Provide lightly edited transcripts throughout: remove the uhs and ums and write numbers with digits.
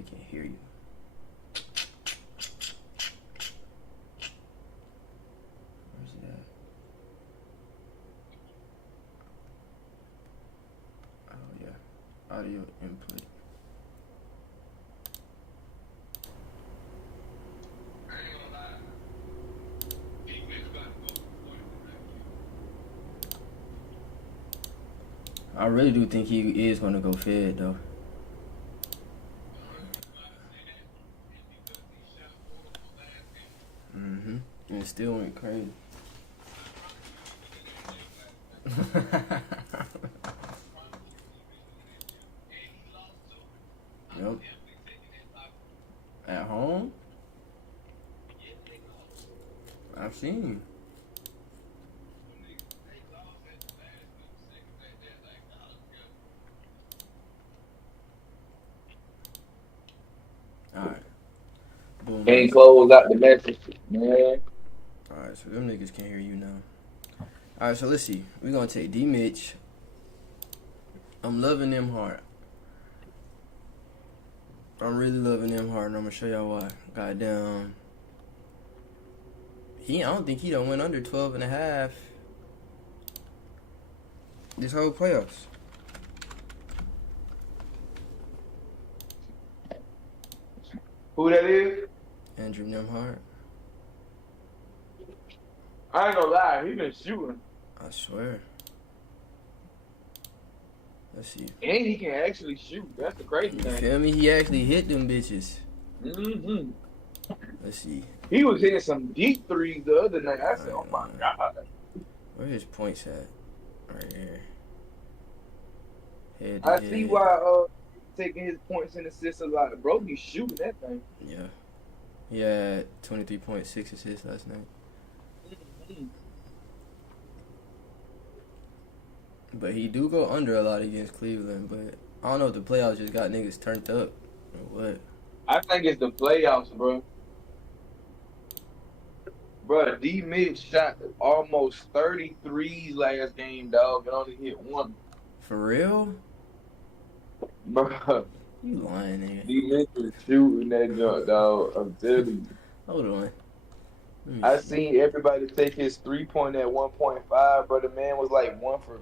They can't hear you. Where's it at? Oh yeah, audio input. I really do think he is gonna go Fed though. And it still went crazy. Yep. At home? I've seen you. Alright. Boom. Can't close out the message, man. Alright, so them niggas can't hear you now. Alright, so let's see. We're gonna take D Mitch. I'm loving them hard. I'm really loving them hard, and I'm gonna show y'all why. Goddamn. I don't think he done went under 12.5 this whole playoffs. Who that is? Andrew Nemhard. I ain't gonna lie, he been shooting. I swear. Let's see. And he can actually shoot. That's the crazy You thing. feel me? He actually hit them bitches. Mm-hmm. Let's see. He was hitting some deep threes the other night. I said, oh my God. Where his points at? Right here. Head to I head. see why taking his points and assists a lot. Bro, he's shooting that thing. Yeah. He had 23.6 assists last night. Mm-hmm. But he do go under a lot against Cleveland. But I don't know if the playoffs just got niggas turned up or what. I think it's the playoffs, bro. Bro, D Mitch shot almost 33s last game, dog, and only hit one. For real? Bro, You lying, nigga. D Mitch was shooting that junk, dog. I'm telling you. Hold on. I seen everybody take his 3-point at 1.5, but the man was like one for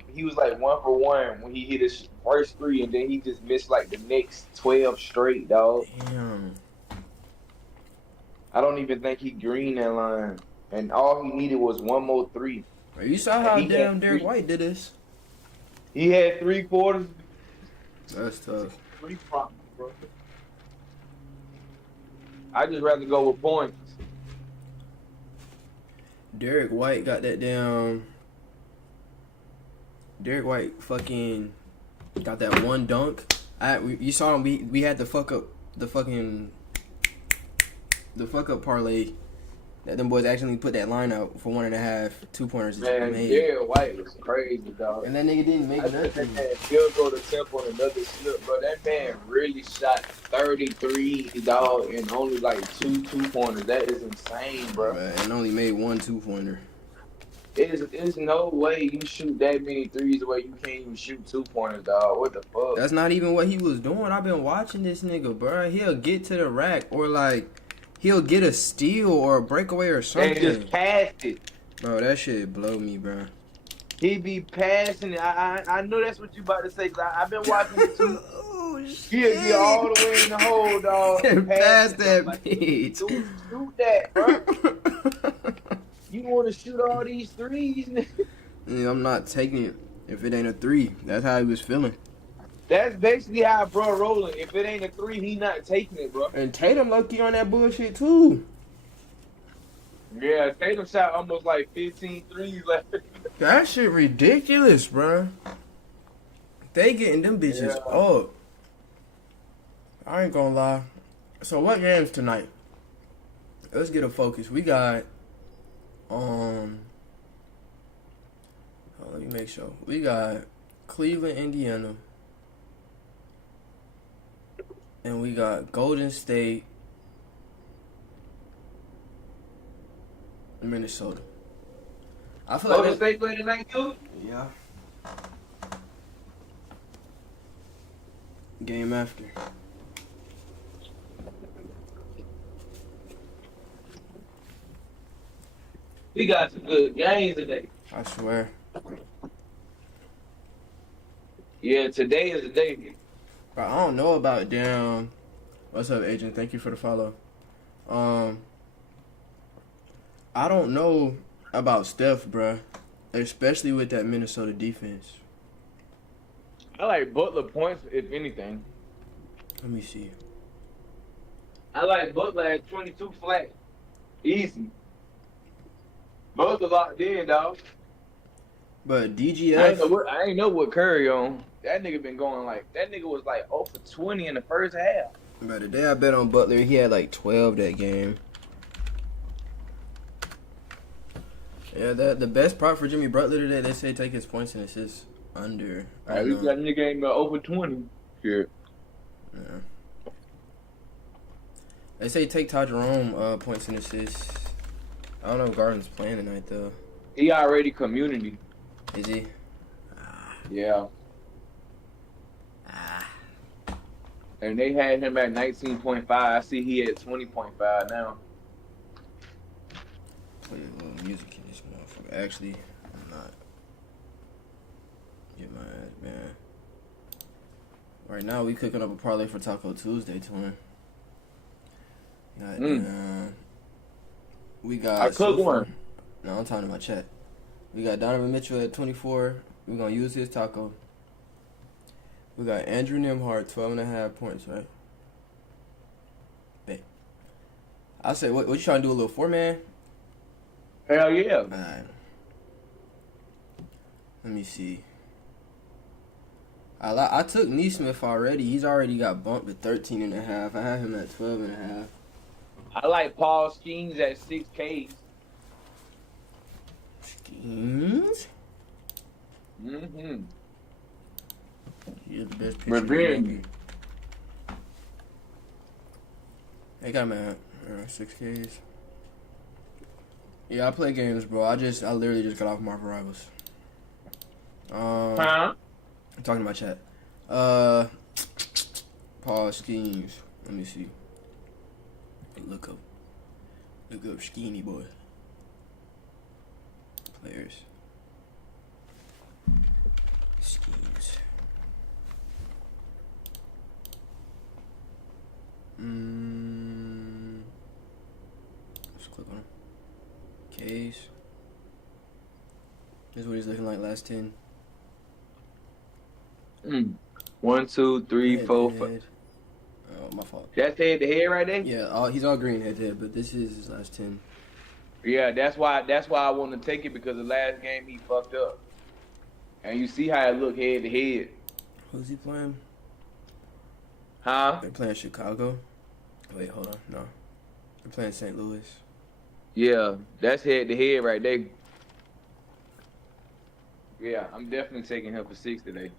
one when he hit his first three, and then he just missed like the next 12 straight, dog. Damn. I don't even think he greened that line, and all he needed was one more three. You saw how damn Derek White did this. He had 3 quarters. That's tough. 3 problems, bro. I just rather go with points. Derek White got that damn. Derek White fucking got that one dunk. You saw him. We had to fuck up the fuck up parlay. That them boys actually put that line out for 1.5 2-pointers. Man, Derek White was crazy, dog. And that nigga didn't make nothing. That man still go to Temple and another slip, bro. That man really shot 33, dog, and only like 2 2-pointers. That is insane, bro. And only made 1 2-pointer. There's no way you shoot that many threes the way you can't even shoot 2-pointers, dog. What the fuck? That's not even what he was doing. I've been watching this nigga, bro. He'll get to the rack or like he'll get a steal or a breakaway or something. And just pass it. Bro, that shit blow me, bro. He be passing it. I know that's what you about to say, cause I've been watching it too. Oh, shit. He'll get all the way in the hole, dog. And pass that like, bitch. Shoot that, bro. You want to shoot all these threes? Yeah, I'm not taking it if it ain't a 3. That's how he was feeling. That's basically how bro rolling. If it ain't a 3, he not taking it, bro. And Tatum lucky on that bullshit too. Yeah, Tatum shot almost like 15 threes last. That shit ridiculous, bro. They getting them bitches up. I ain't gonna lie. So what games tonight? Let's get a focus. We got let me make sure. We got Cleveland, Indiana. And we got Golden State, Minnesota. I feel Golden like State played tonight too? Yeah. Game after. We got some good games today. I swear. Yeah, today is the day. But I don't know about damn. What's up, agent? Thank you for the follow. I don't know about Steph, bruh. Especially with that Minnesota defense. I like Butler points, if anything. Let me see. I like Butler at 22 flat. Easy. Butler locked in, dog. But DGF. I ain't know what Curry on. That nigga been going that nigga was like 0 for 20 in the first half. But the day I bet on Butler, he had like 12 that game. Yeah, the best part for Jimmy Butler today, they say take his points and assists under. At least that nigga ain't got over 20. Shit. Yeah. They say take Ty Jerome points and assists. I don't know if Garden's playing tonight though. He already community. Is he? Yeah. And they had him at 19.5. I see he at 20.5 now. Play a little music in this motherfucker. Actually, I'm not. Get my ass, man. Right now, we cooking up a parlay for Taco Tuesday, twin. We got. I cooked one. No, I'm talking to my chat. We got Donovan Mitchell at 24. We're gonna use his taco. We got Andrew Nimhart, 12.5 points, right? Hey. I say, what you trying to do, a little 4-man? Hell yeah. Alright. Let me see. I took Neesmith already. He's already got bumped to 13.5. I have him at 12.5. I like Paul Skeens at 6Ks. Skeens? Mm-hmm. You're the best pitcher. Revenge. They got him at 6Ks. Yeah, I play games, bro. I literally just got off Marvel Rivals. Huh? I'm talking to my chat. Paul Schemes. Let me see. Look up Skeeny boy. Players. Schemes. Let's click on him. Case. This is what he's looking like last 10. 1, 2, 3, 4, 5. Oh, my fault. That's head to head right there? Yeah, he's all green head to head, but this is his last 10. Yeah, that's why I want to take it, because the last game he fucked up. And you see how it look head to head. Who's he playing? Huh? They're playing Chicago. Wait, hold on. No. They're playing St. Louis. Yeah, that's head to head right there. Yeah, I'm definitely taking him for 6 today.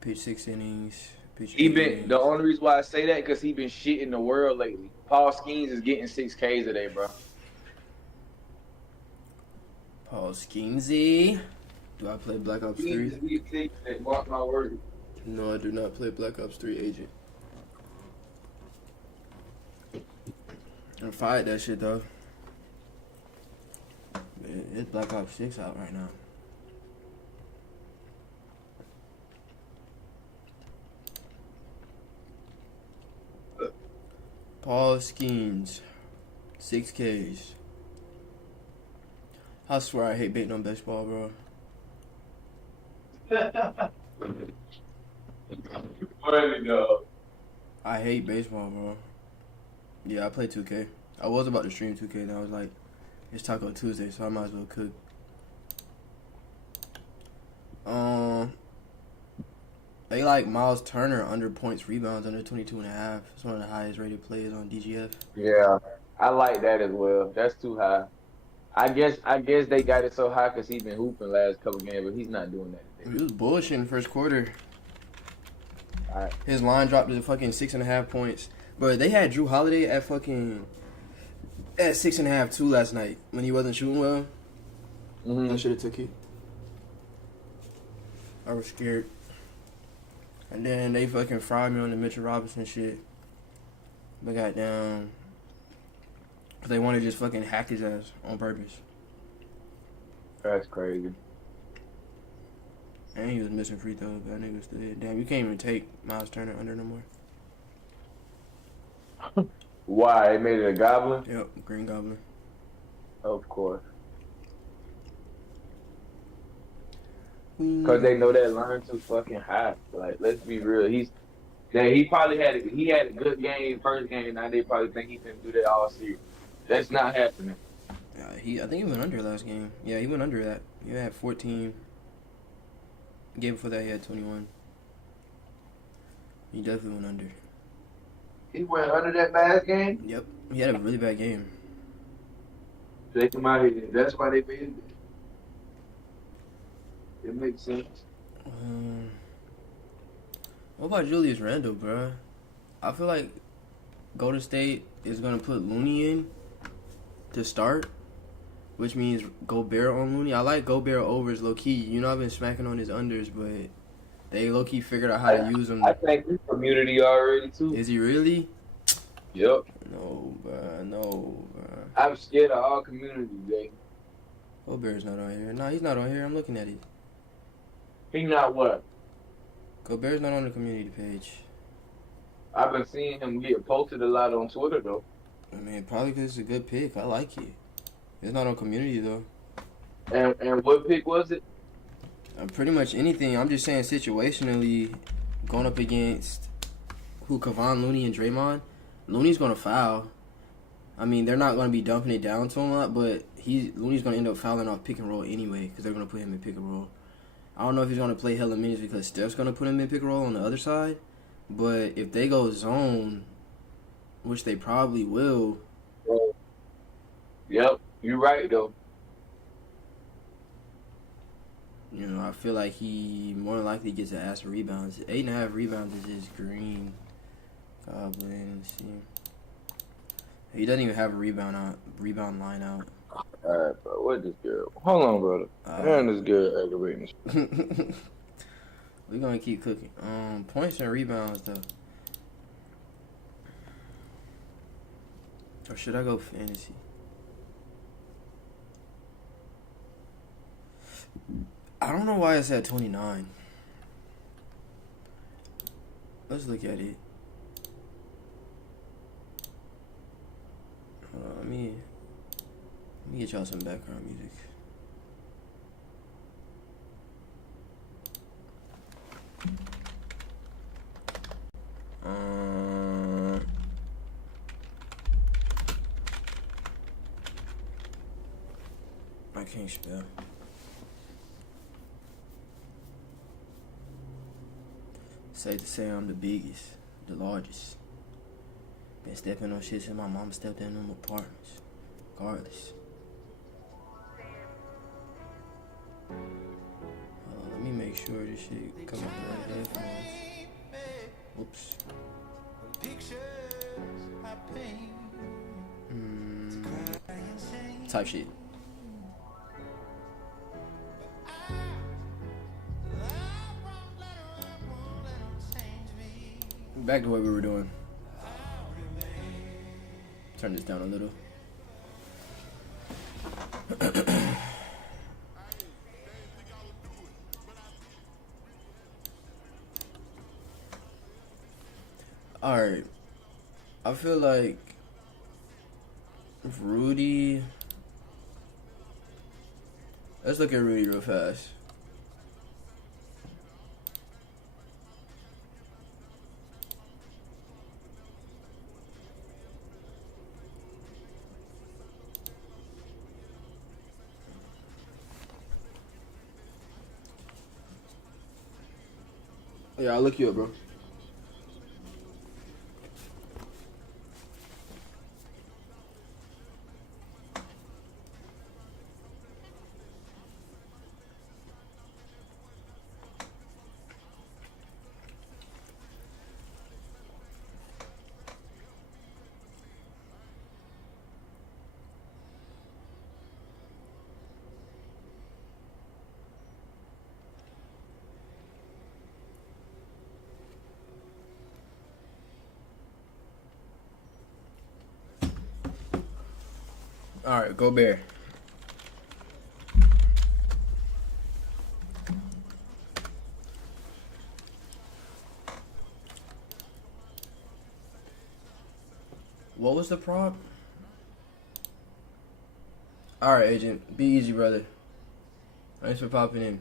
Pitch 6 innings. Pitch He 8 been innings. the only reason why I say that, because he been shitting the world lately. Paul Skeens is getting 6Ks today, bro. Paul Skeensy. Do I play Black Ops 3? Mark my word. No, I do not play Black Ops 3 Agent. I'm fired that shit though. It's Black Ops 6 out right now. Paul Skeens, 6Ks. I swear I hate betting on baseball, bro. Funny dog. I hate baseball, bro. Yeah, I play 2K. I was about to stream 2K, and I was like, it's Taco Tuesday, so I might as well cook. They like Miles Turner under points, rebounds under 22.5. It's one of the highest rated players on DGF. Yeah, I like that as well. That's too high. I guess they got it so high because he's been hooping last couple games, but he's not doing that today. He was bullshitting in the first quarter. All right. His line dropped to fucking 6.5 points. But they had Drew Holiday at 6.5 too last night when he wasn't shooting well. I should have took it. I was scared. And then they fucking fried me on the Mitchell Robinson shit. But goddamn, They want to just fucking hack his ass on purpose. That's crazy. And he was missing free throws. That nigga still hit. Damn, you can't even take Miles Turner under no more. Why? They made it a goblin? Yep, Green Goblin. Of course. Because they know that line too fucking high. Like, let's be real. He probably had a good game first game. Now they probably think he can do that all series. That's not happening. I think he went under last game. Yeah, he went under that. He had 14. Game before that, he had 21. He definitely went under. He went under that last game? Yep. He had a really bad game. Take him out of here. That's why they made it. It makes sense. What about Julius Randle, bro? I feel like Golden State is going to put Looney in to start, which means Gobert on Looney. I like Gobert overs low-key. You know, I've been smacking on his unders, but they low-key figured out how to use him. I think he's community already, too. Is he really? Yep. No, bro. No, bro. I'm scared of all community, Jay. Gobert's not on here. No, he's not on here. I'm looking at it. He not what? Gobert's not on the community page. I've been seeing him get posted a lot on Twitter, though. I mean, probably because it's a good pick. I like it. It's not on community, though. And what pick was it? Pretty much anything. I'm just saying situationally, going up against Kevon Looney and Draymond, Looney's going to foul. I mean, they're not going to be dumping it down to him a lot, but Looney's going to end up fouling off pick and roll anyway because they're going to put him in pick and roll. I don't know if he's going to play hella minutes because Steph's going to put him in pick and roll on the other side, but if they go zone, which they probably will. Yep, you're right, though. You know, I feel like he more than likely gets an ass for rebounds. 8.5 rebounds is his Green Goblin. Let's see. He doesn't even have a rebound line out. Alright, bro. What this girl? Hold on, brother. Man, this girl aggravating. We're gonna keep cooking. Points and rebounds though. Or should I go fantasy? I don't know why it's at 29. Let's look at it. Hold on, let me get y'all some background music. I can't spell. Safe to say I'm the biggest, the largest. Been stepping on shit since my mama stepped in them apartments. Regardless. Let me make sure this shit come up the right headphones. Whoops. Type shit. Back to what we were doing. Turn this down a little. Alright. I feel like Rudy. Let's look at Rudy real fast. Yeah, I'll look you up, bro. All right, go Bear. What was the prop? All right, agent. Be easy, brother. Thanks for popping in.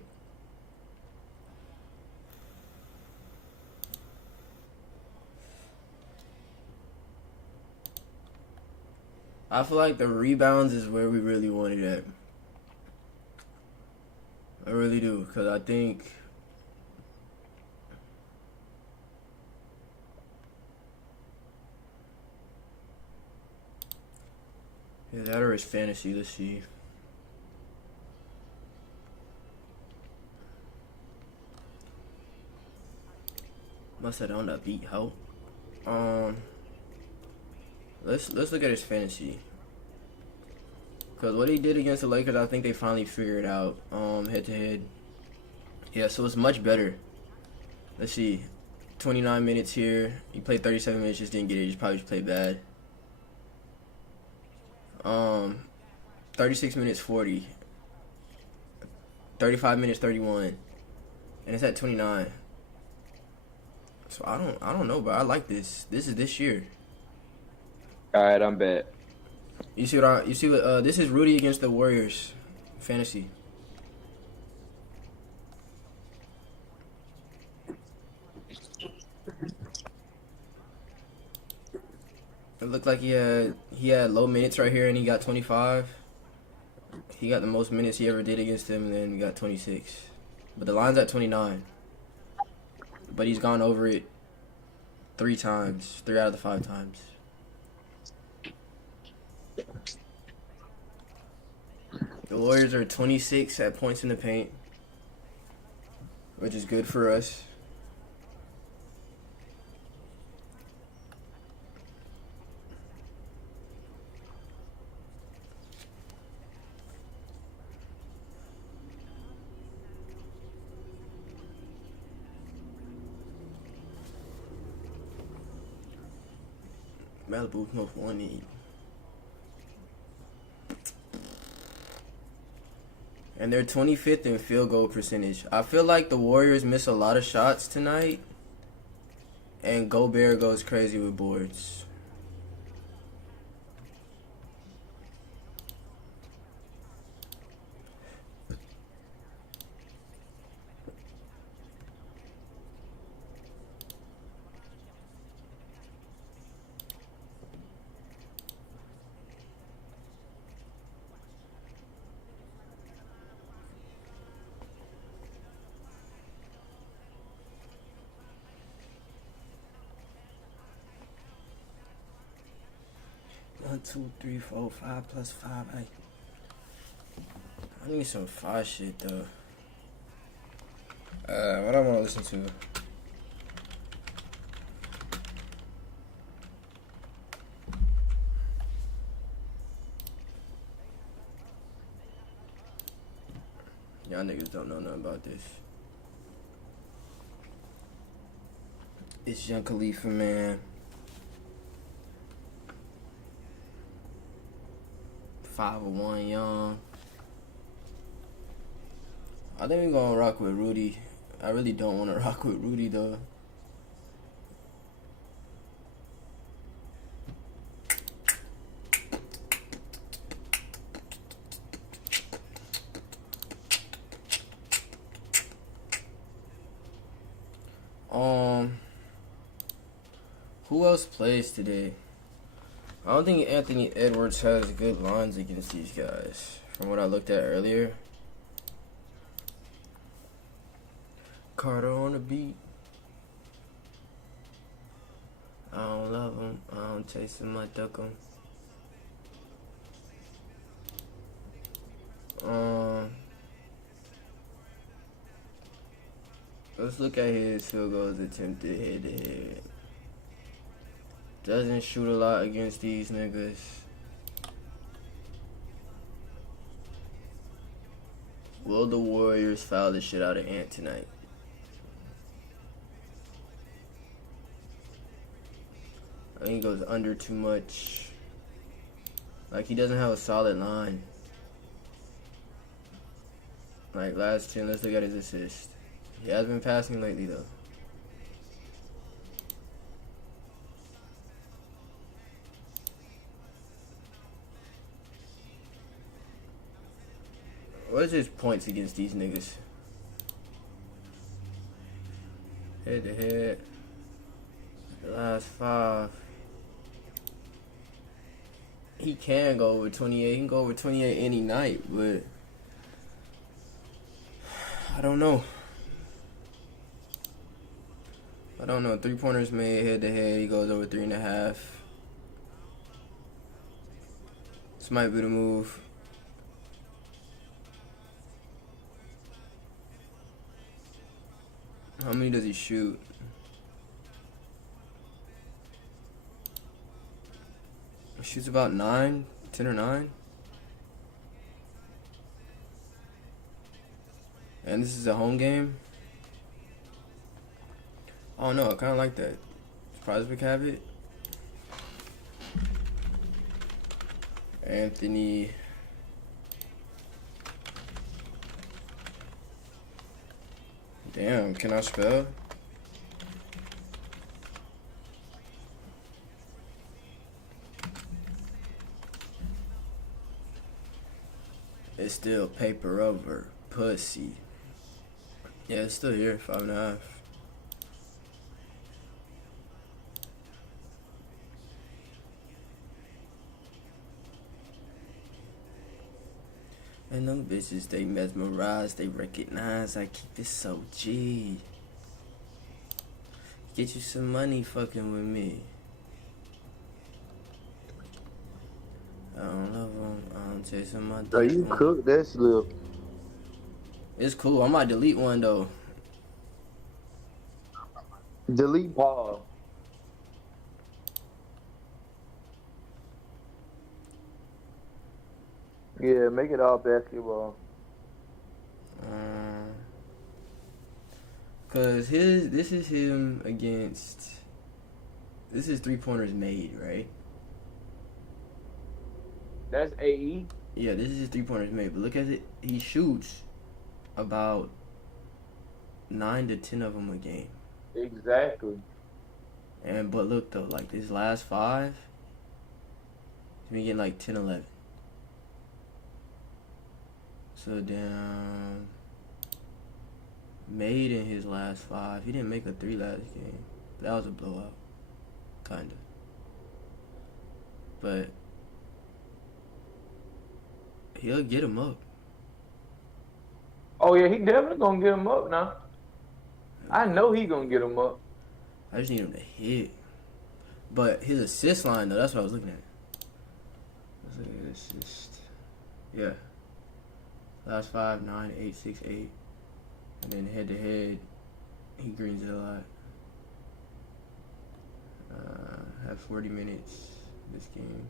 I feel like the rebounds is where we really want it at. I really do, because I think yeah, that or is fantasy. Let's see. Must have done that beat how. Let's look at his fantasy. Cause what he did against the Lakers, I think they finally figured out head to head. Yeah, so it's much better. Let's see, 29 minutes here. He played 37 minutes, just didn't get it. Just probably just played bad. 36 minutes 40. 35 minutes 31, and it's at 29. So I don't know, but I like this. This is this year. All right, I'm back. You see what this is Rudy against the Warriors fantasy. It looked like he had low minutes right here, and he got 25. He got the most minutes he ever did against him, and then he got 26. But the line's at 29. But he's gone over it 3 times, 3 out of the 5 times. The Warriors are 26 at points in the paint, which is good for us. Malibu most wanted. And they're 25th in field goal percentage. I feel like the Warriors miss a lot of shots tonight, and Gobert goes crazy with boards. One, two, three, four, 5 plus 5. I need some 5 shit though. What I want to listen to? Y'all niggas don't know nothing about this. It's Young Khalifa, man. 501 Young. I think we're gonna rock with Rudy. I really don't want to rock with Rudy though. Who else plays today? I don't think Anthony Edwards has good lines against these guys, from what I looked at earlier. Carter on the beat. I don't love him. I don't chase him. I duck him. Let's look at his field goals attempted head to head. Doesn't shoot a lot against these niggas. Will the Warriors foul the shit out of Ant tonight? I think he goes under too much. Like, he doesn't have a solid line. Like, last 10, let's look at his assist. He has been passing lately, though. What's his points against these niggas? Head to head. The last 5. He can go over 28. He can go over 28 any night, but I don't know. 3-pointers made head to head. He goes over 3.5. This might be the move. How many does he shoot? He shoots about 9, 10 or 9. And this is a home game. Oh no, I kind of like that. Prospect have it. Anthony. Damn, can I spell? It's still paper over pussy. Yeah, it's still here, 5.5. And them bitches, they mesmerize, they recognize I keep it so G. Get you some money fucking with me. I don't love them, I don't chase them, I So you cooked that slip. It's cool, I might delete one though. Delete Paul. Yeah, make it all basketball. Cause this is him against. This is 3-pointers made, right? That's AE. Yeah, this is his 3-pointers made. But look at it. He shoots about 9 to 10 of them a game. Exactly. But look though, like this last 5, he's been getting like 10, 11. So down. Made in his last 5. He didn't make a 3 last game. That was a blowout. Kinda. But he'll get him up. Oh yeah, he definitely gonna get him up now. I know he gonna get him up. I just need him to hit. But his assist line though, that's what I was looking at. Let's look at assist. Yeah. Last 5, 9, 8, 6, 8. And then head to head, he greens it a lot. Had 40 minutes this game.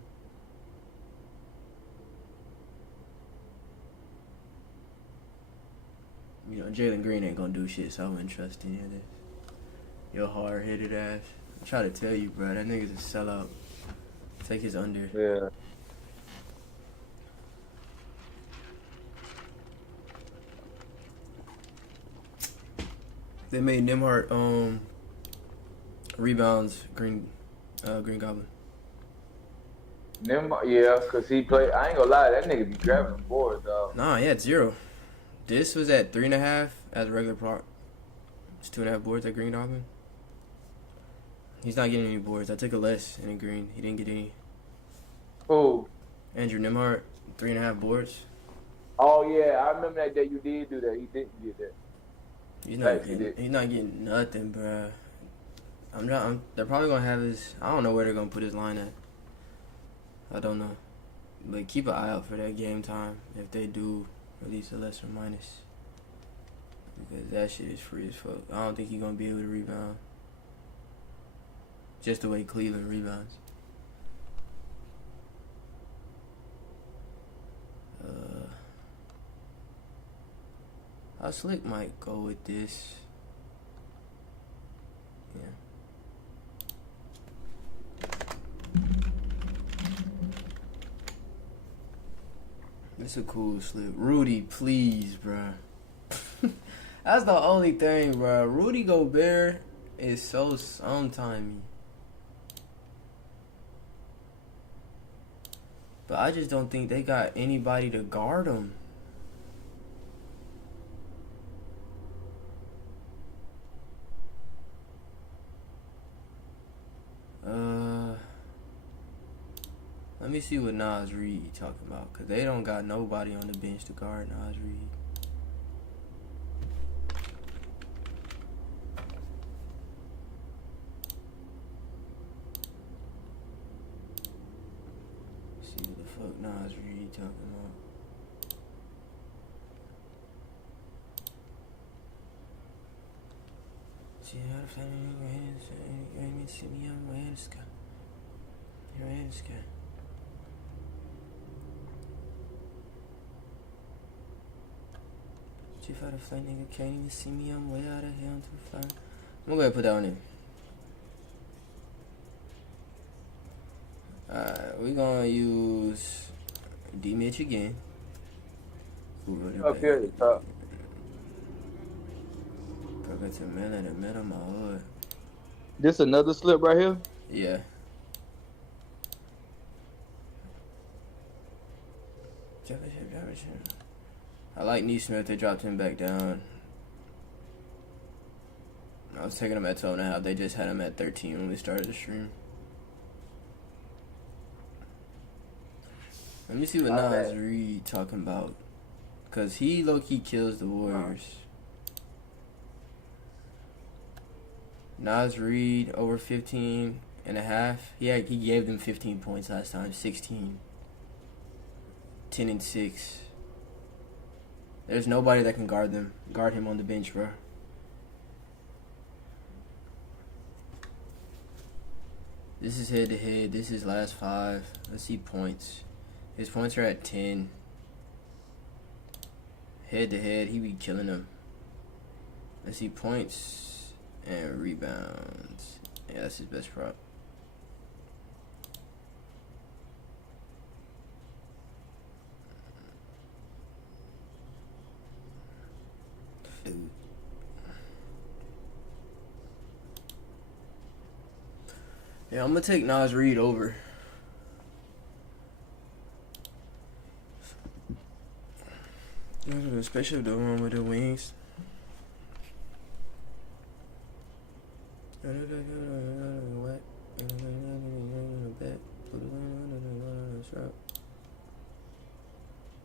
You know, Jalen Green ain't gonna do shit, so I wouldn't trust any of this. Your hard-headed ass. I try to tell you, bro, that nigga's a sellout. Take his under. Yeah. They made Nimhart rebounds Green Goblin. Yeah, cause he played. I ain't gonna lie, that nigga be grabbing them boards, dog. Nah, he had 0. This was at 3.5 as a regular part. It's 2.5 boards at Green Goblin. He's not getting any boards. I took a less in a green. He didn't get any. Who? Andrew Nimhart, 3.5 boards. Oh yeah, I remember that day you did do that. He didn't get that. He's not getting nothing, bruh. They're probably gonna have his. I don't know where they're gonna put his line at. I don't know, but keep an eye out for that game time if they do release a lesser minus, because that shit is free as fuck. I don't think he's gonna be able to rebound. Just the way Cleveland rebounds. How Slick might go with this. Yeah. It's a cool slip. Rudy, please, bruh. That's the only thing, bruh. Rudy Gobert is so sometimey. But I just don't think they got anybody to guard him. Let me see what Nas Reed talking about, cause they don't got nobody on the bench to guard Nas Reed. See what the fuck Nas Reed talking about. See how the family see me on my head sky. Your head sky. Chief out of flight, nigga can't even see me. I'm way out of here. I'm too far. I'm gonna go ahead and put that one in. Alright, we're gonna use D Mitch again. Up here at the top. Go to middle in the middle of my hood. This another slip right here? Yeah. I like Neesmith. They dropped him back down. I was taking him at 12.5. They just had him at 13 when we started the stream. Let me see what Nas Reed talking about. Because he low-key kills the Warriors. Nas Reed over 15.5. He gave them 15 points last time. 16. 10 and 6. There's nobody that can guard him on the bench, bro. This is head to head. This is last 5. Let's see points. His points are at 10. Head to head, he be killing them. Let's see points and rebounds. Yeah, that's his best prop. Dude. Yeah, I'm gonna take Nas Reed over. Especially the one with the wings.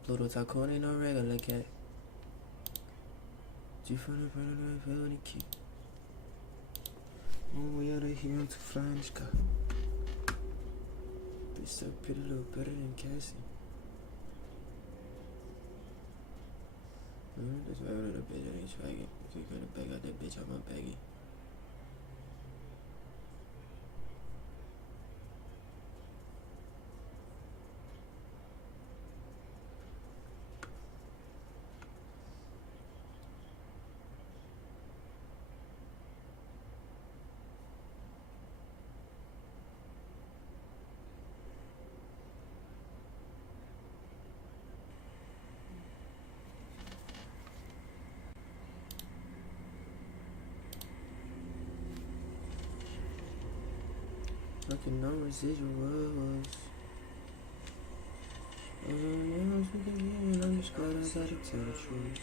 Pluto Taco ain't no regular cat. You from the front feel any key. Oh, we out of here to fly in the sky. Bitch, so pretty, little better than Cassie. Just wait a little bit, I ain't swagging. So you gotta bag out that bitch out my baggie. Fucking no residuals. I'm just glad I gotta tell the truth.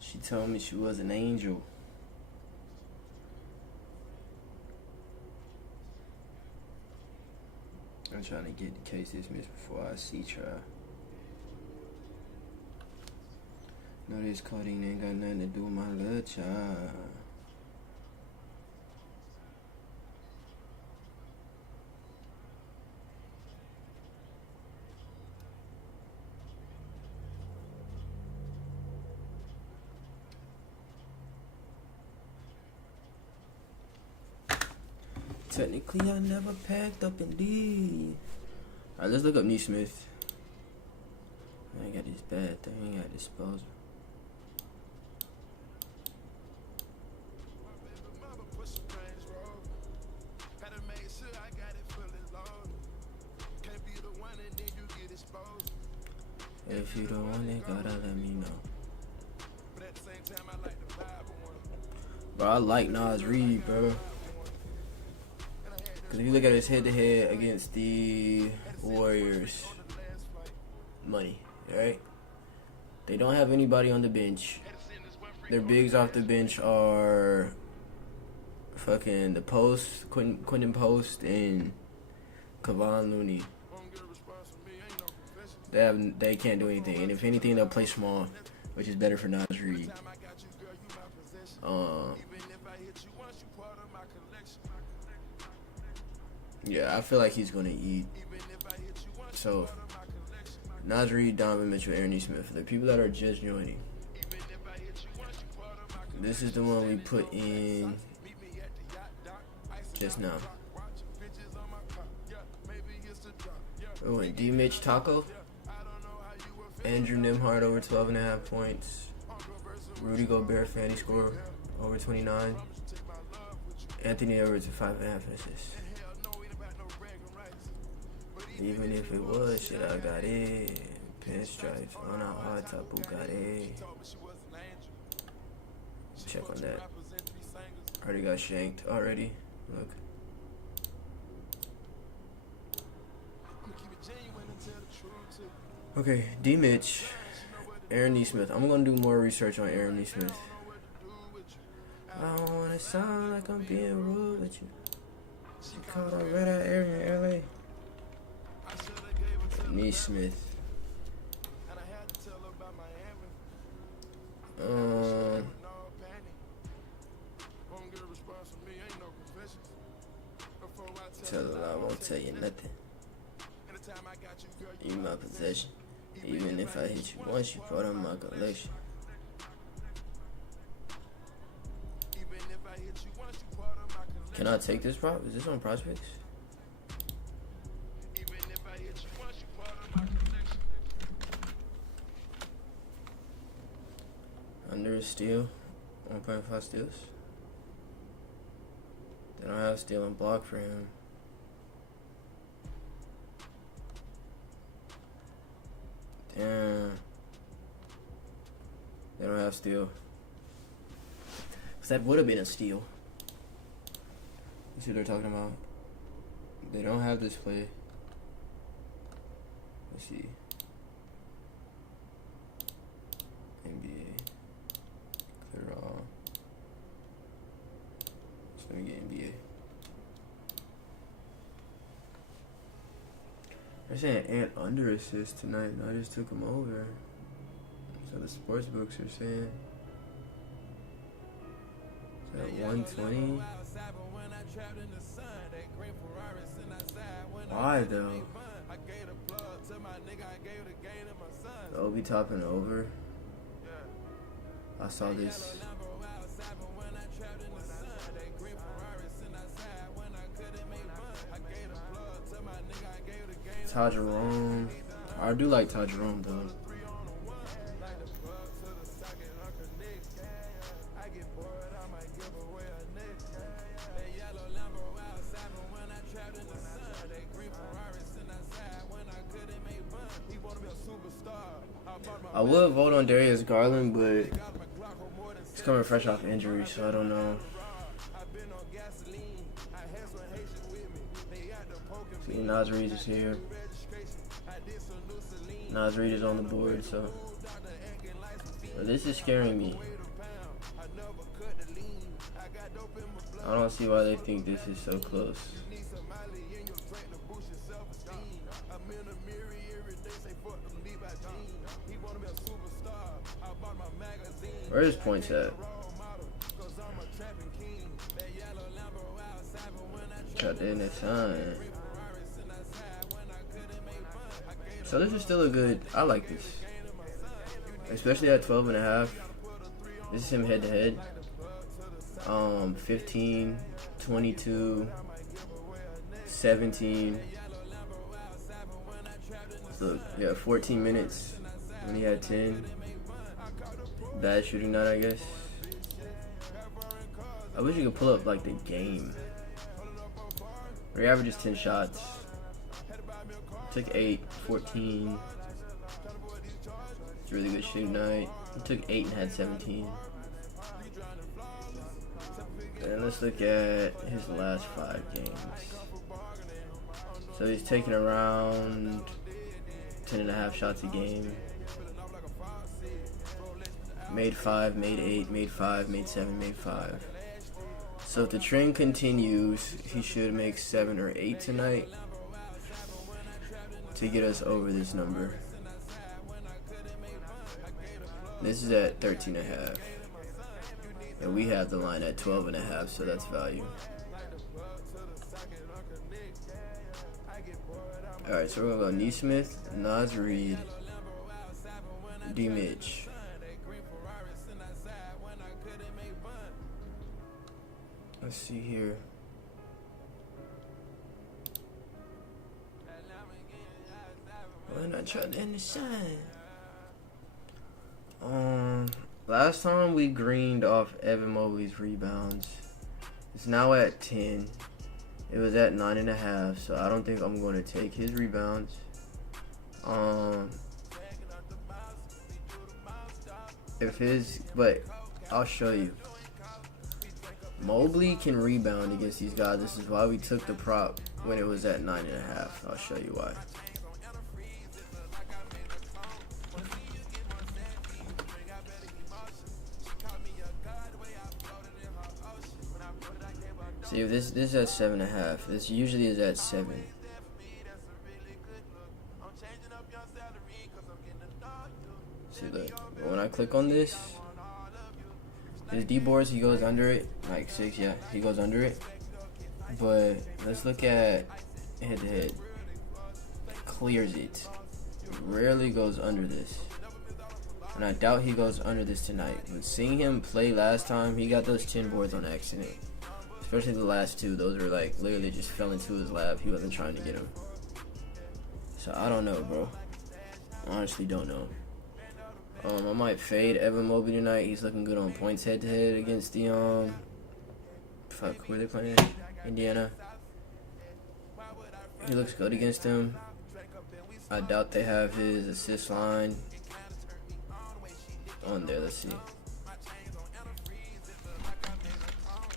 She told me she was an angel. I'm trying to get the case dismissed before I see trial. No, this coding ain't got nothing to do with my little child. Technically, I never packed up indeed. Alright, let's look up Neesmith. I ain't got this bad thing. I ain't got disposal. If you don't want it, gotta let me know. Bro, I like Nas Reed, bro. Because if you look at his head-to-head against the Warriors, money, right? They don't have anybody on the bench. Their bigs off the bench are fucking the Post, Quentin Post, and Kevon Looney. They can't do anything, and if anything, they'll play small, which is better for Nas Reed. Yeah, I feel like he's gonna eat. So, Nas Reed, Donovan Mitchell, Aaron Neesmith. For the people that are just joining, this is the one we put in just now. Oh, and D. Mitch Taco. Andrew Nimhard over 12.5 points. Rudy Gobert fantasy score over 29. Anthony Edwards at 5.5 assists. Even if it was, shit, I got it. Pinstripes on a hard top Bugatti. Check on that. Already got shanked already. Look. Okay, D. Mitch, Aaron Neesmith. I'm gonna do more research on Aaron Neesmith. I don't wanna sound like I'm being rude with you. She called a red eye area in LA. Neesmith. Tell her I won't tell you nothing. You my possession. Even if I hit you once, you part of my collection. Can I take this prop? Is this on Prospects? Under a steal, 1.5 steals. They don't have steal and block for him. Damn. They don't have steal. Because that would have been a steal. You see what they're talking about? They don't have this play. Let's see. NBA. Clear all. So let me get NBA. They're saying Ant under assist tonight, and I just took him over. So the sports books are saying. Is that 120? Why though? The Obi topping over. I saw this. Ty Jerome. I do like Ty Jerome though. I would vote on Darius Garland, but he's coming fresh off injury, so I don't know. See, Nas Reed is here. Nas Reed is on the board, so but this is scaring me. I don't see why they think this is so close. Where's his points at? Got that in the sign. So this is still a good. I like this, especially at 12.5. This is him head to head. 15, 22, 17. So yeah, 14 minutes when he had 10. Bad shooting night, I guess. I wish you could pull up like the game. Where he averages 10 shots. Took 8, 14. It's a really good shooting night. He took 8 and had 17. And let's look at his last 5 games. So he's taking around 10.5 shots a game. Made 5, made 8, made 5, made 7, made 5. So if the trend continues, he should make 7 or 8 tonight to get us over this number. This is at 13.5. And we have the line at 12.5, so that's value. Alright, so we're gonna go Neesmith, Nas Reed, D Mitch. Let's see here. Why not try to end the shine? Last time we greened off Evan Mobley's rebounds. It's now at 10. It was at 9.5, so I don't think I'm going to take his rebounds. But I'll show you. Mobley can rebound against these guys. This is why we took the prop when it was at 9.5. I'll show you why. See, if this is at 7.5. This usually is at 7. See, look. When I click on this, his D boards, he goes under it. Like 6, yeah, he goes under it. But let's look at head to head. Clears it. Rarely goes under this. And I doubt he goes under this tonight. But seeing him play last time, he got those 10 boards on accident. Especially the last 2. Those were like literally just fell into his lap. He wasn't trying to get them. So I don't know, bro. Honestly don't know. I might fade Evan Mobley tonight. He's looking good on points head to head against the who are they playing? Indiana. He looks good against them. I doubt they have his assist line on there. Let's see.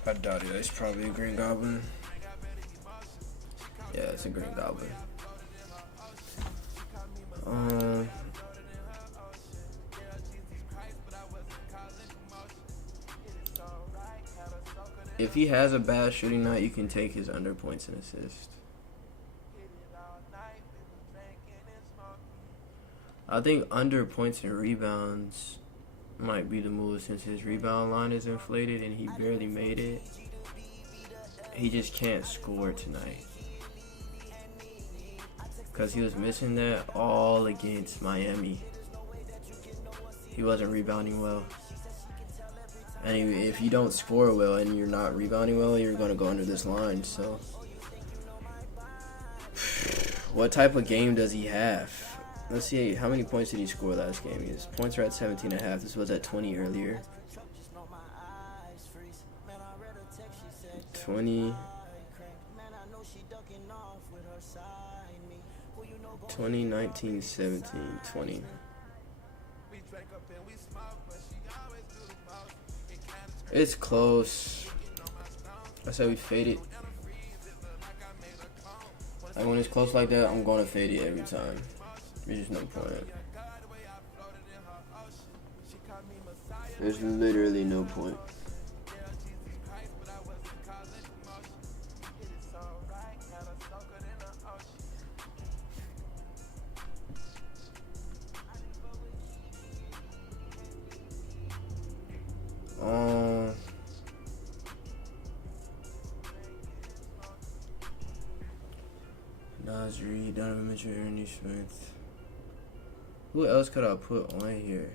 I doubt it. It's probably a Green Goblin. Yeah, it's a Green Goblin. If he has a bad shooting night, you can take his under points and assists. I think under points and rebounds might be the move since his rebound line is inflated and he barely made it. He just can't score tonight. Because he was missing that all against Miami. He wasn't rebounding well. And if you don't score well and you're not rebounding well, you're going to go under this line. So, what type of game does he have? Let's see, how many points did he score last game? His points are at 17.5. This was at 20 earlier. 20. 20, 19, 17, 20. It's close. I said we fade it. Like when it's close like that, I'm going to fade it every time. There's just no point. There's literally no point. Nas Reed, Donovan Mitchell, Aaron Smith. Who else could I put on here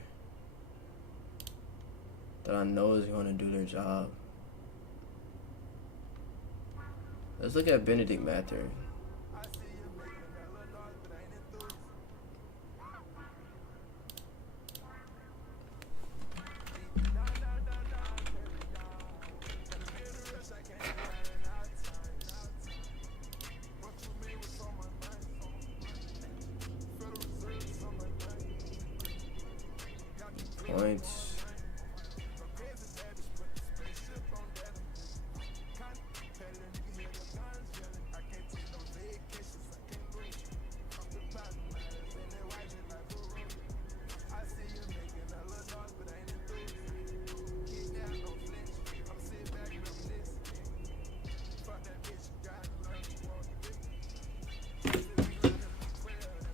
that I know is going to do their job? Let's look at Benedict Mathurin. points.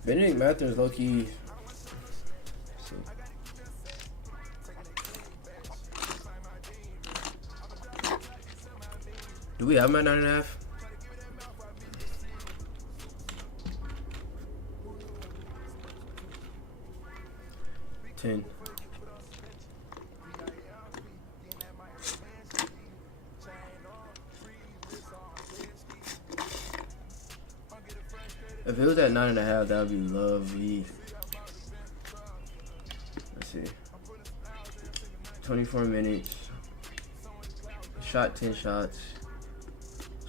Benedict Mathurin is low-key. Do we have him at 9.5? $10. If it was at 9.5, that would be lovely. Let's see. 24 minutes. Shot 10 shots.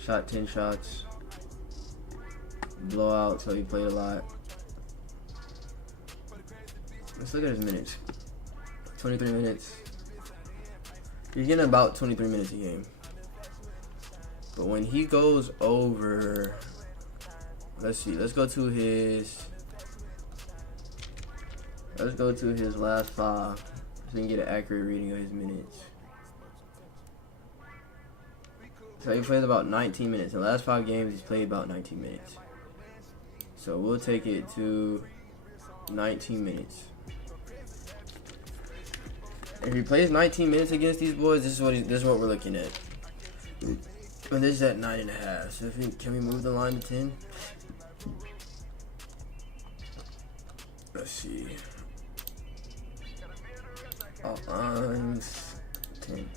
Shot 10 shots. Blowout, so he played a lot. Let's look at his minutes. 23 minutes. He's getting about 23 minutes a game. But when he goes over... Let's see. Let's go to his last 5 so we can get an accurate reading of his minutes. So he played about 19 minutes. In the last 5 games, he's played about 19 minutes. So we'll take it to 19 minutes. If he plays 19 minutes against these boys, this is what we're looking at. And this is at 9.5. So can we move the line to 10? Let's see. All lines 10.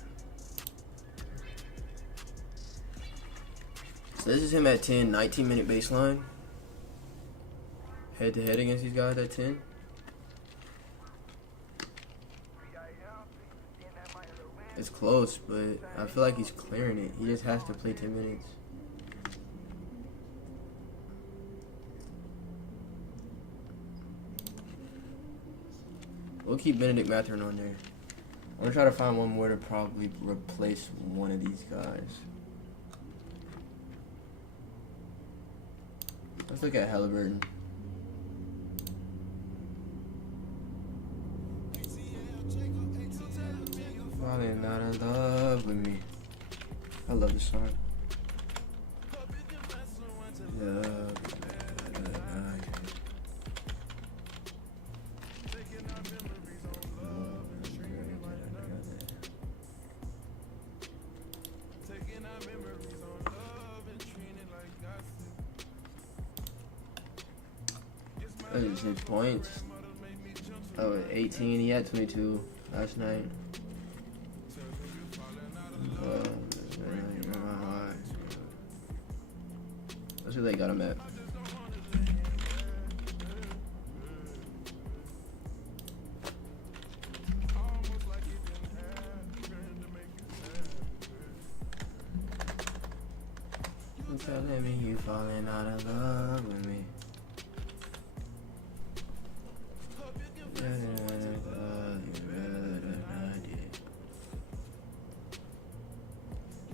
So this is him at 10, 19-minute baseline. Head to head against these guys at 10. It's close, but I feel like he's clearing it. He just has to play 10 minutes. We'll keep Benedict Mathurin on there. I'm gonna try to find one more to probably replace one of these guys. Let's look at Halliburton. Falling not in love with me. I love this song. Love. His points. Oh, 18. He had 22 last night. That's where they got him at. You're telling me you falling out of love with me.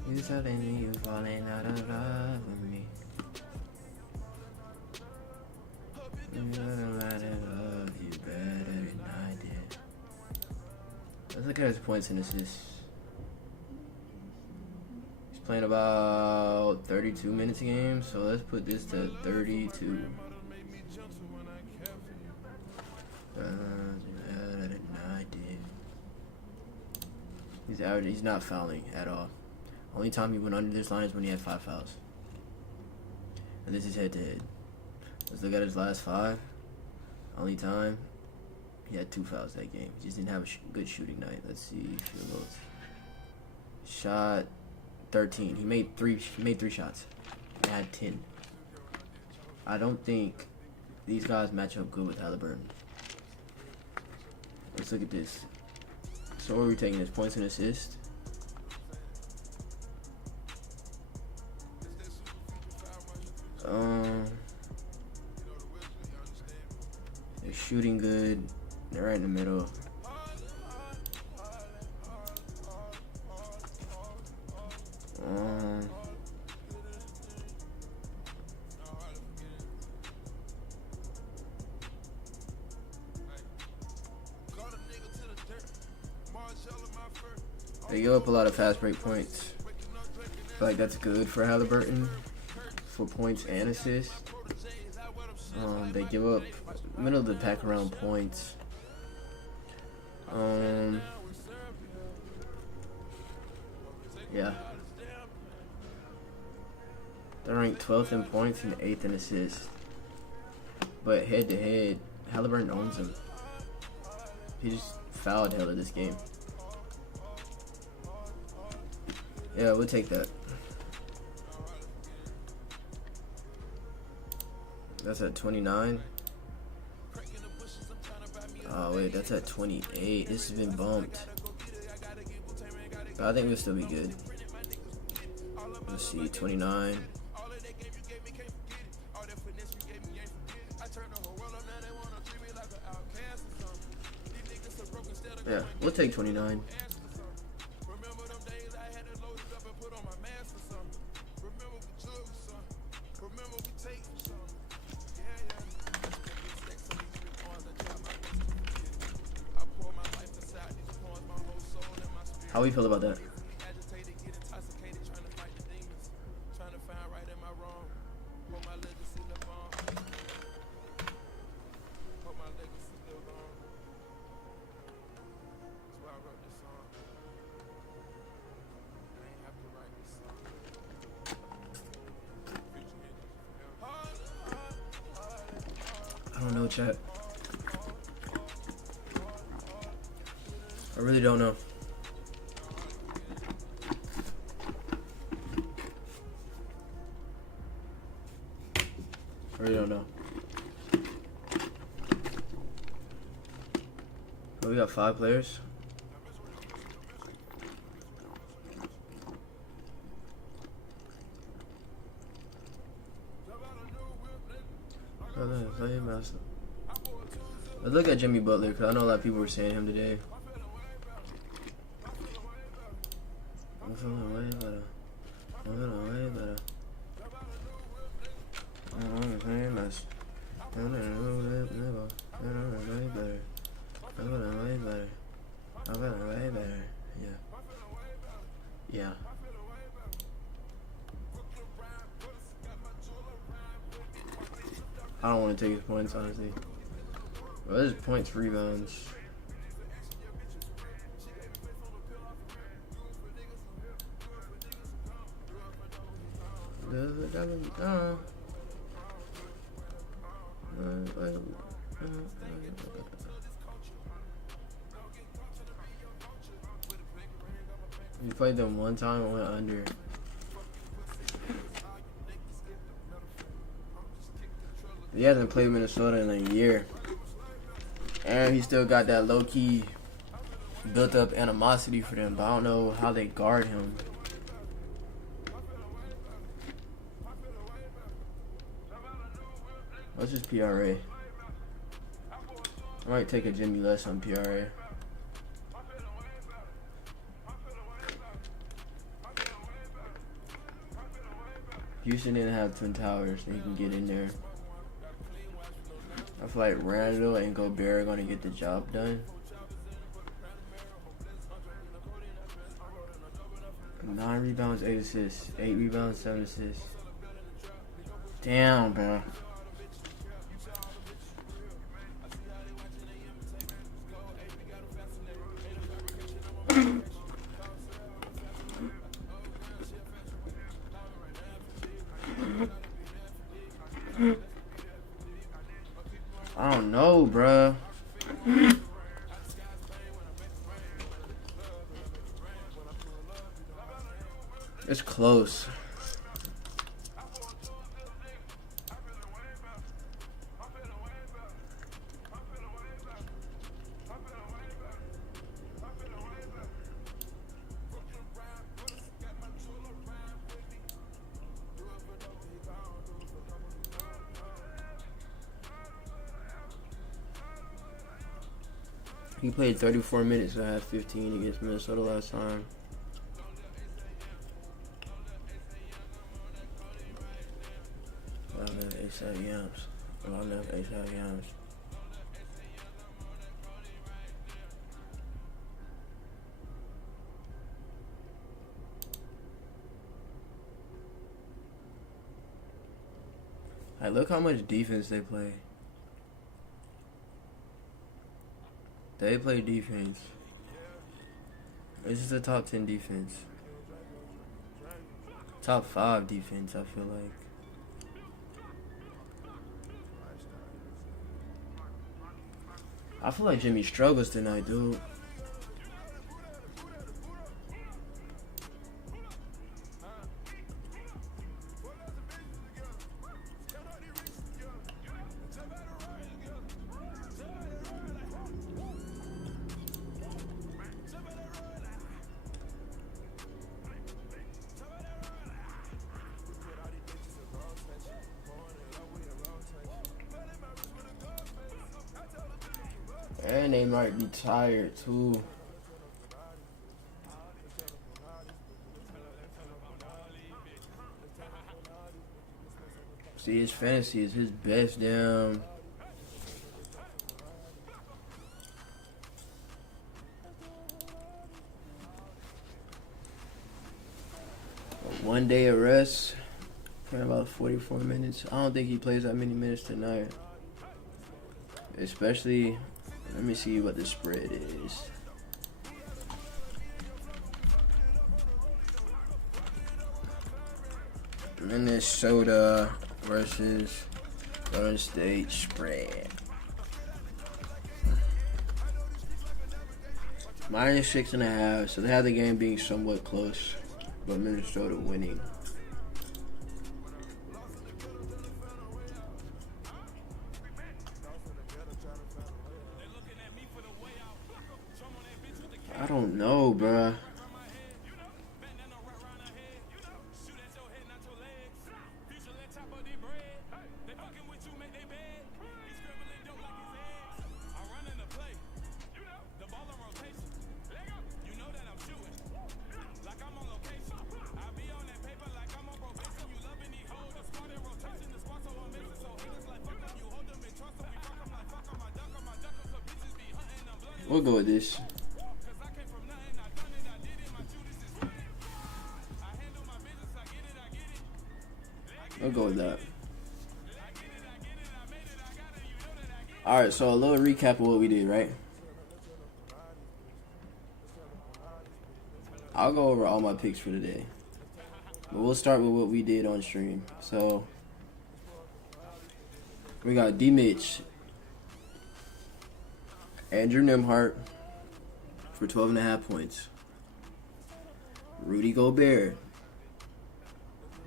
You telling me you falling out of love with me. You know that I love you better than I did. Let's look at his points and assists. He's playing about 32 minutes a game, so let's put this to 32. Better than I did. He's average. He's not fouling at all. Only time he went under this line is when he had 5 fouls. And this is head to head. Let's look at his last 5. Only time he had 2 fouls that game. He just didn't have a good shooting night. Let's see field goals. Shot 13. He made 3 shots. He had 10. I don't think these guys match up good with Halliburton. Let's look at this. So what are we taking? His points and assists. They're shooting good. They're right in the middle. They give up a lot of fast break points. I feel like that's good for Halliburton for points and assists. They give up middle of the pack around points. Yeah. They're ranked 12th in points and 8th in assists. But head to head, Halliburton owns him. He just fouled hell of this game. Yeah, we'll take that. That's at 29. Oh wait, that's at 28. This has been bumped. But I think we'll still be good. Let's see, 29. Yeah, we'll take 29. How we feel about that? I don't know, chat. I really don't know. I really don't know. Oh, we got 5 players. Let's look at Jimmy Butler, because I know a lot of people were saying him today. I'm feeling way better. I'm feeling way better. I'm feeling mess. I'm feeling way better. I'm feeling way better. I'm feeling way better. I'm feeling way better. Yeah. Yeah. I don't want to take his points, honestly. Well, there's points, rebounds. We played them one time and went under. He hasn't played Minnesota in a year. And he still got that low-key built-up animosity for them, but I don't know how they guard him. What's his PRA? I might take a Jimmy less on PRA. Houston didn't have Twin Towers, so he can get in there. I feel like Randall and Gobert are going to get the job done. 9 rebounds, 8 assists. 8 rebounds, 7 assists. Damn, bro. I don't know, bruh. It's close. He played 34 minutes, so I had 15 against Minnesota last time. I left ASAP Yams. I left ASAP Yams. Like, look how much defense they play. They play defense. This is a top 10 defense. Top 5 defense, I feel like. I feel like Jimmy struggles tonight, dude. And they might be tired too. See, his fantasy is his best damn. One day of rest for about 44 minutes. I don't think he plays that many minutes tonight. Especially, let me see what the spread is. Minnesota versus Golden State spread. -6.5, so they have the game being somewhat close, but Minnesota winning. I don't know, bruh. We'll go with this. We'll go with that. Alright, so a little recap of what we did, right? I'll go over all my picks for today. But we'll start with what we did on stream. So, we got D. Mitch, Andrew Nemhart for 12.5 points. Rudy Gobert.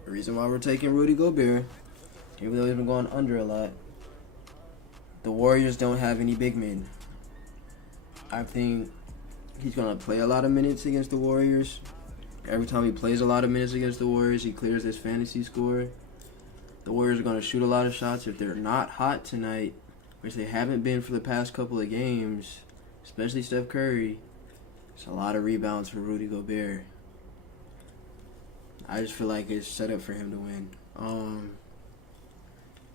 The reason why we're taking Rudy Gobert, even though he's been going under a lot, the Warriors don't have any big men. I think he's going to play a lot of minutes against the Warriors. Every time he plays a lot of minutes against the Warriors, he clears his fantasy score. The Warriors are going to shoot a lot of shots. If they're not hot tonight, which they haven't been for the past couple of games, especially Steph Curry, it's a lot of rebounds for Rudy Gobert. I just feel like it's set up for him to win.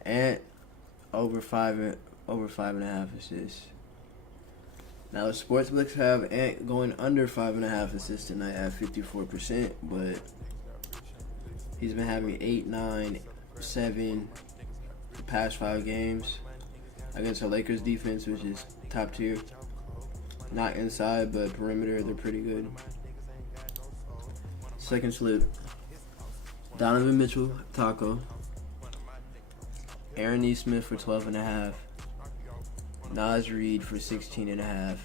And over 5.5 assists. Now the sportsbooks have Ant going under 5.5 assists tonight at 54%, but he's been having 8, 9, 7 the past 5 games against the Lakers defense, which is top tier. Not inside, but perimeter, they're pretty good. Second slip, Donovan Mitchell, Taco. Aaron Nesmith for 12.5. Nas Reed for 16.5.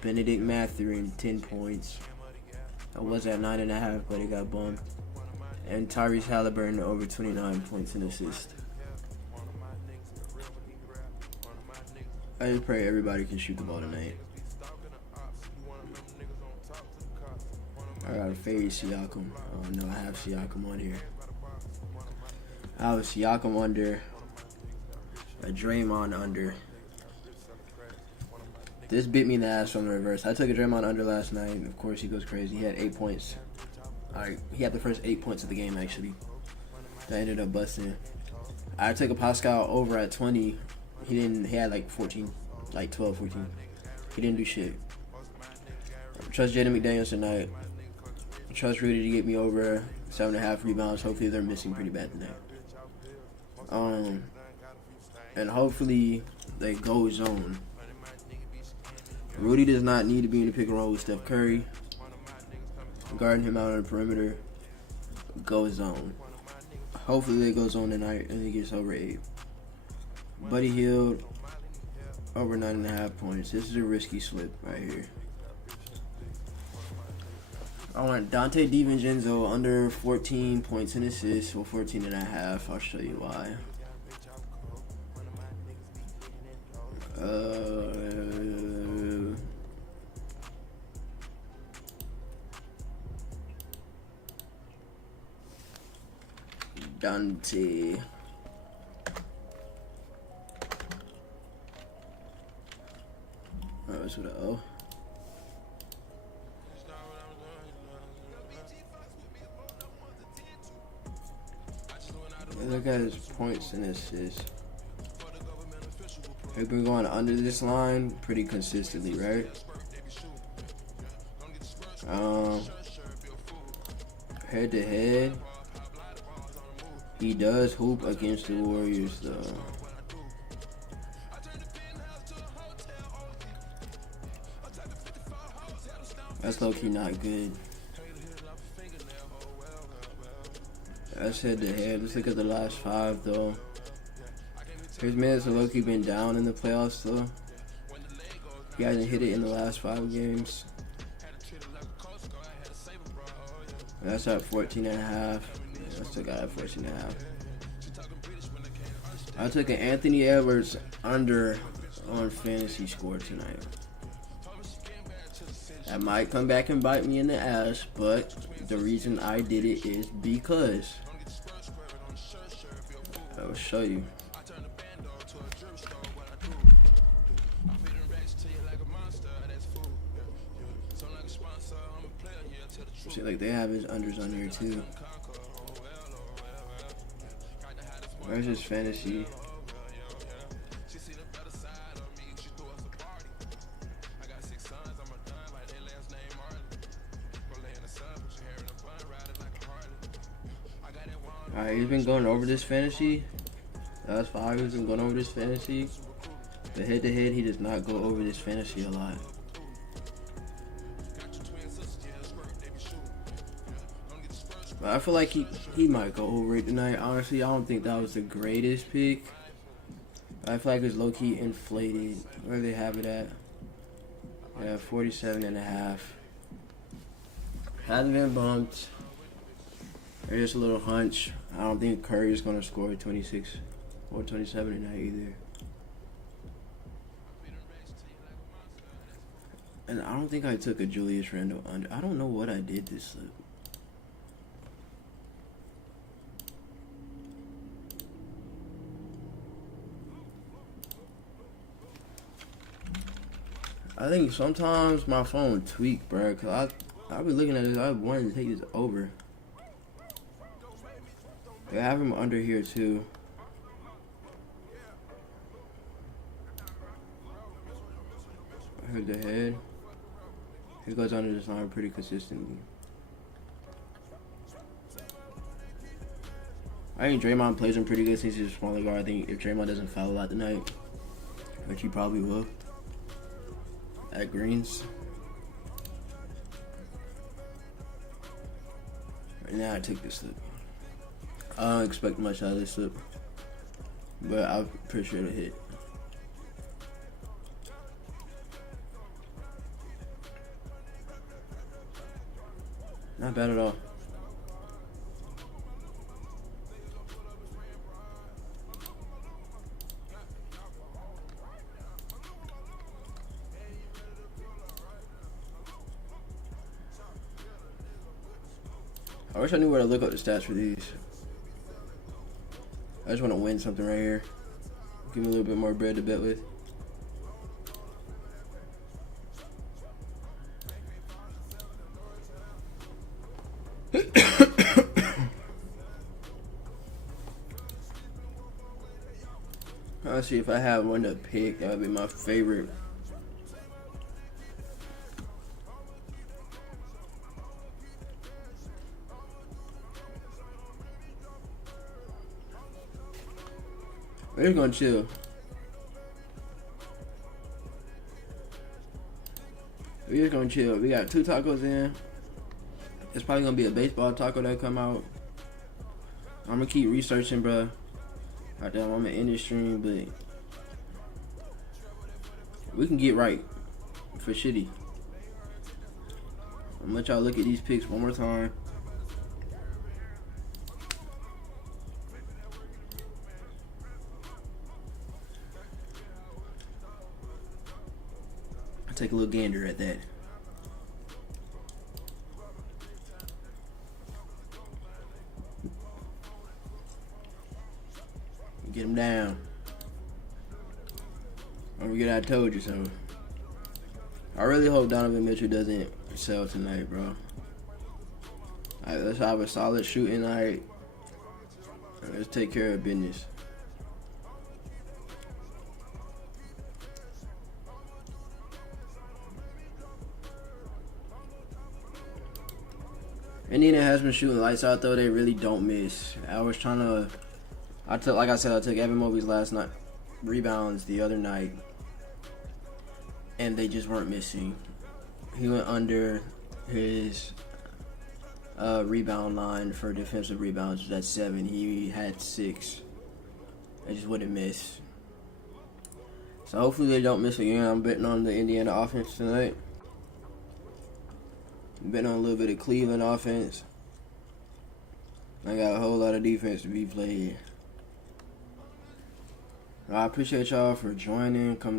Benedict Mathurin, 10 points. I was at 9.5, but it got bumped. And Tyrese Halliburton over 29 points and assists. I just pray everybody can shoot the ball tonight. I got a fade Siakam. Oh no, I have Siakam on here. I have Siakam under. A Draymond under. This bit me in the ass from the reverse. I took a Draymond under last night. Of course, he goes crazy. He had 8 points. He had the first 8 points of the game, actually. That ended up busting. I took a Pascal over at 20. He had like 14. Like 12, 14. He didn't do shit. Trust Jaden McDaniels tonight. Trust Rudy to get me over 7.5 rebounds. Hopefully, they're missing pretty bad tonight. Um, and hopefully they go zone. Rudy does not need to be in the pick and roll with Steph Curry. Guarding him out on the perimeter. Go zone. Hopefully they go zone tonight and he gets over 8. Buddy Hield over 9.5 points. This is a risky slip right here. I want Dante DiVincenzo under 14 points and assists, or 14.5. I'll show you why. Dante. Oh, it's with an O. Look at his points and assists. We've been going under this line pretty consistently, right? Head to head, he does hoop against the Warriors though. That's low-key not good. That's head to head. Let's look at the last 5 though. His minutes have low-key been down in the playoffs though. He hasn't hit it in the last 5 games. That's at 14.5. I still got it 14.5. I took an Anthony Edwards under on fantasy score tonight. That might come back and bite me in the ass, but the reason I did it is because I will show you. See, like they have his unders on here too. Where's his fantasy? Alright, he's been going over this fantasy. That's 5. He's been going over this fantasy. But head to head, he does not go over this fantasy a lot. But I feel like he might go over it tonight. Honestly, I don't think that was the greatest pick. But I feel like it's low-key inflated. Where do they have it at? Yeah, 47.5. Hasn't been bumped. There's just a little hunch. I don't think Curry is going to score 26 or 27 tonight either. And I don't think I took a Julius Randle under. I don't know what I did this slip. I think sometimes my phone tweak, bro. Cause I be looking at this. I wanted to take this over. They have him under here too. I heard the head. He goes under this line pretty consistently. I think Draymond plays him pretty good since he's a smaller guard. I think if Draymond doesn't foul a lot tonight, which he probably will, at greens. Right now I took this slip. I don't expect much out of this slip, but I'm pretty sure it'll hit. Not bad at all. I wish I knew where to look up the stats for these. I just want to win something right here. Give me a little bit more bread to bet with. Let's see if I have one to pick. That would be my favorite. We're just gonna chill. We're just gonna chill. We got 2 tacos in. It's probably gonna be a baseball taco that come out. I'm gonna keep researching, bro. I'm gonna end this stream, but we can get right for shitty. I'm gonna let y'all look at these picks one more time. I'll take a little gander at that. Get him down. Don't forget I told you so. I really hope Donovan Mitchell doesn't sell tonight, bro. Alright, let's have a solid shooting night. Let's take care of business. Indiana has been shooting lights out though. They really don't miss. I was trying to. Like I said, I took Evan Mobley's last night rebounds the other night, and they just weren't missing. He went under his rebound line for defensive rebounds. That's 7. He had 6. I just wouldn't miss. So hopefully they don't miss again. I'm betting on the Indiana offense tonight. I'm betting on a little bit of Cleveland offense. I got a whole lot of defense to be played. I appreciate y'all for joining. Coming